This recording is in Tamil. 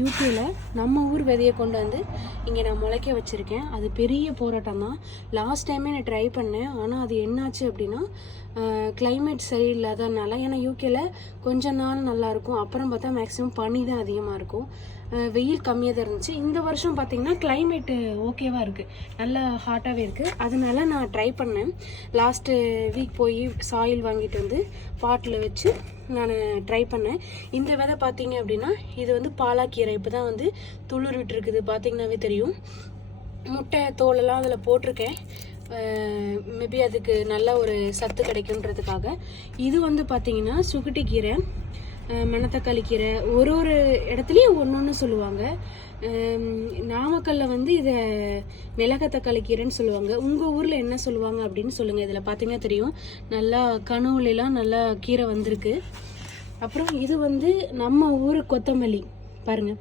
யூகேல நம்ம ஊர் விதையை கொண்டு வந்து இங்கே நான் முளைக்க வச்சுருக்கேன். அது பெரிய போராட்டம் தான். லாஸ்ட் டைமே நான் ட்ரை பண்ணேன். ஆனால் அது என்னாச்சு அப்படின்னா கிளைமேட் சரியில்லாதனால, ஏன்னா யூகேல கொஞ்ச நாள் நல்லாயிருக்கும், அப்புறம் பார்த்தா மேக்ஸிமம் பனி தான் அதிகமாக இருக்கும், வெயில் கம்மியாக தான் இருந்துச்சு. இந்த வருஷம் பார்த்திங்கன்னா கிளைமேட்டு ஓகேவாக இருக்குது, நல்லா ஹாட்டாகவே இருக்குது. அதனால நான் ட்ரை பண்ணேன். லாஸ்ட்டு வீக் போய் சாயில் வாங்கிட்டு வந்து பாட்டில் வச்சு நான் ட்ரை பண்ணேன். இந்த விதை பார்த்தீங்க அப்படின்னா இது வந்து பாலாக்கீரை. இப்போ தான் வந்து துளிர் விட்டுருக்குது, பார்த்தீங்கன்னாவே தெரியும். முட்டை தோலெல்லாம் அதில் போட்டிருக்கேன். மேபி அதுக்கு நல்ல ஒரு சத்து கிடைக்குன்றதுக்காக. இது வந்து பார்த்தீங்கன்னா சுகுட்டி கீரை, மணத்தக்காளி கீரை, ஒரு ஒரு இடத்துலையும் ஒன்று ஒன்று சொல்லுவாங்க. நாமக்கல்ல வந்து இதை மிளகத்தக்காளி கீரைன்னு சொல்லுவாங்க. உங்கள் ஊரில் என்ன சொல்லுவாங்க அப்படின்னு சொல்லுங்கள். இதில் பார்த்தீங்கன்னா தெரியும், நல்லா கனவுலாம் நல்லா கீரை வந்திருக்கு. அப்புறம் இது வந்து நம்ம ஊர் கொத்தமல்லி பாருங்கள்.